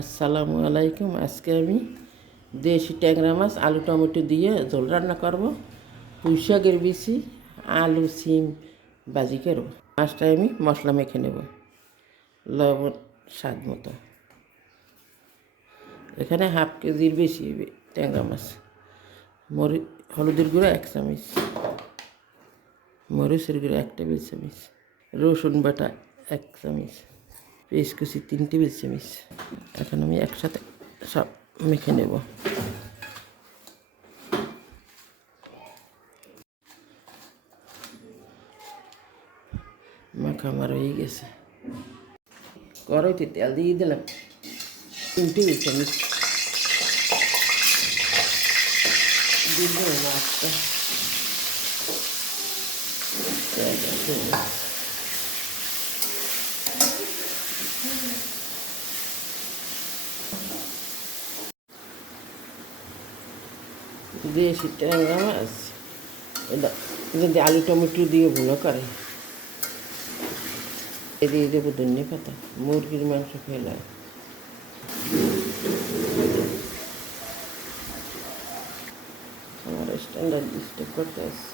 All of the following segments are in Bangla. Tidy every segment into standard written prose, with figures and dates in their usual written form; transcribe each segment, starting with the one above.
আসসালামু আলাইকুম। আজকে আমি দেশি ট্যাংরা মাছ আলু টমেটো দিয়ে ঝোল রান্না করব। পুঁই শাকের বিচি, আলু সিম ভাজি করব। মাছটায় আমি মশলা মেখে নেব, লবণ স্বাদ মতো। এখানে হাফ কেজির বেশি ট্যাংরা মাছ। হলুদের গুঁড়ো 1 চামচ, মরিচের গুঁড়ো 1 টেবিল চামচ, রসুন বাটা 1 চামচ, পেঁয়াজ কুচি 3 টেবিল চামচ। এখন আমি একসাথে সব মেখে নেব। মাখা আমার হয়ে গেছে। কড়াইতে তেল দিয়ে দিলাম 3 টেবিল চামচ। দিয়ে দেবো মাছটা। দেশি ট্যাংরা মাছ এটা যদি আলু টমেটো দিয়ে ভুনা করে, দিয়ে দেবো ধনিয়া পাতা। মুরগির মাংস ফেলা আমার স্ট্যান্ডার্ড ডিস্টার্ব করতে আসছে।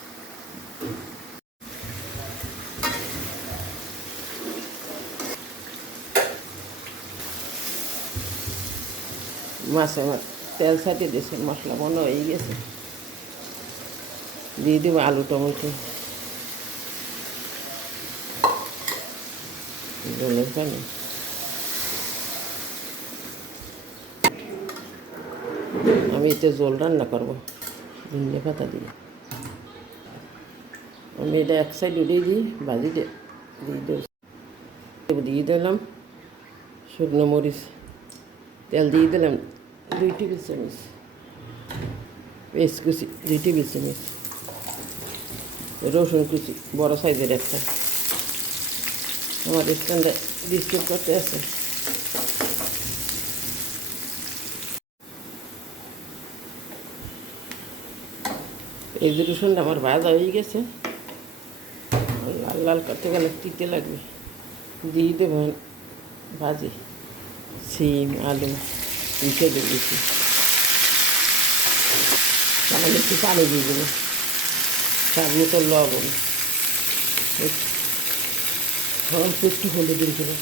মাছ আমার তেল ছাটিয়ে দিয়েছে, মশলা মনে হয়ে গেছে। দিয়ে দেবো আলু টমেটো, জলের পানি। আমি এতে জল রান্না করবো ধনিয়া পাতা দিয়ে। আমি এটা এক সাইড উঠিয়ে দিই, ভাজি দিয়ে দিলাম শুকনো মরিচ। তেল দিয়ে দিলাম 2 টেবিল চামচ, পেঁয়াজ কুচি 2 টেবিল চামচ, রসুন কুচি বড় সাইজের একটা। আমার স্ট্যান্ডে ডিস্টার্ব করতে আছে। এই যে রসুনটা আমার ভাজা হয়ে গেছে। লাল লাল করতে গেলে তিতে লাগবে। দিয়ে দেবো ভাজি সিম আলু মিশে দিয়েছি। তাহলে একটু পানি দিয়ে দেবো, স্বাদ মতো লবণ, অল্প একটু হলুদের গুঁড়ো।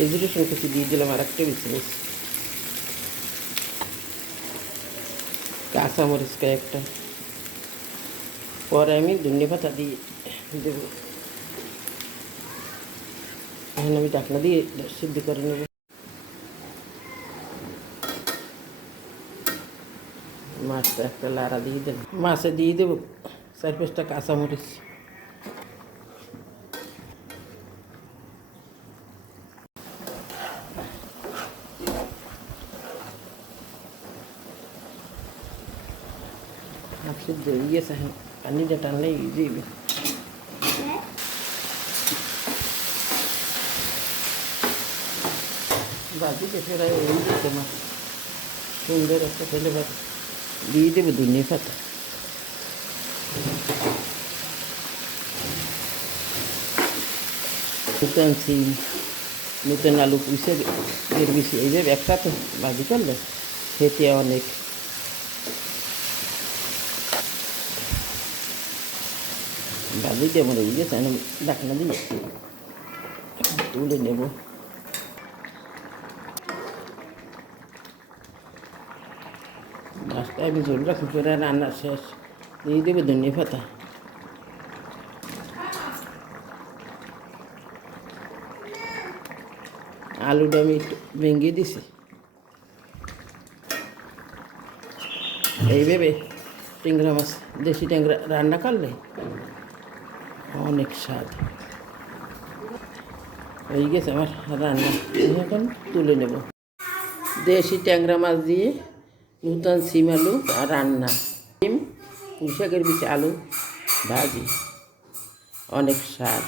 এই যে রসুন কুচি দিয়ে দিলাম আর 1 টেবিল চামচ, কাঁচামরিচ কয়েকটা। পরে আমি ধনিয়া পাতা দিয়ে দেবো। এখন আমি ঢাকনা দিয়ে সিদ্ধ করে নেব। মাছটা একটা লাড়া দিয়ে দেবো। মাছে দিয়ে দেবো 4-5টা কাঁচামরিচ। হাফ সিদ্ধ হয়ে গেছে, এখন পানিটা টানলেই যাবে। বাজিতে ফেরাই হয়ে গেছে মাছ, সুন্দর একটা ফ্লেভার। দিয়ে দেবো ধনিয়া পাতা। নতুন সিম, নতুন আলু পুষে এর বেশি এইভাবে একসাথে ভাজি করলে খেতে অনেক। ভাজিতে আমার হয়ে গেছে, আমি ঢাকনা দিয়ে তুলে নেব। মাছটা আমি ঝোল রাখি করে রান্না শেষ। দিয়ে দেবো ধনিয়া পাতা। আলুটা আমি একটু ভেঙে দিছি। এইভাবে ট্যাংরা মাছ দেশি ট্যাংরা রান্না করলে অনেক স্বাদ। হয়ে গেছে আমার রান্না, এখন তুলে নেব। দেশি ট্যাংরা মাছ দিয়ে নতুন সিম আলু আর রান্না। সিম পুঁই শাকের বিচি আলু ভাজি, অনেক স্বাদ।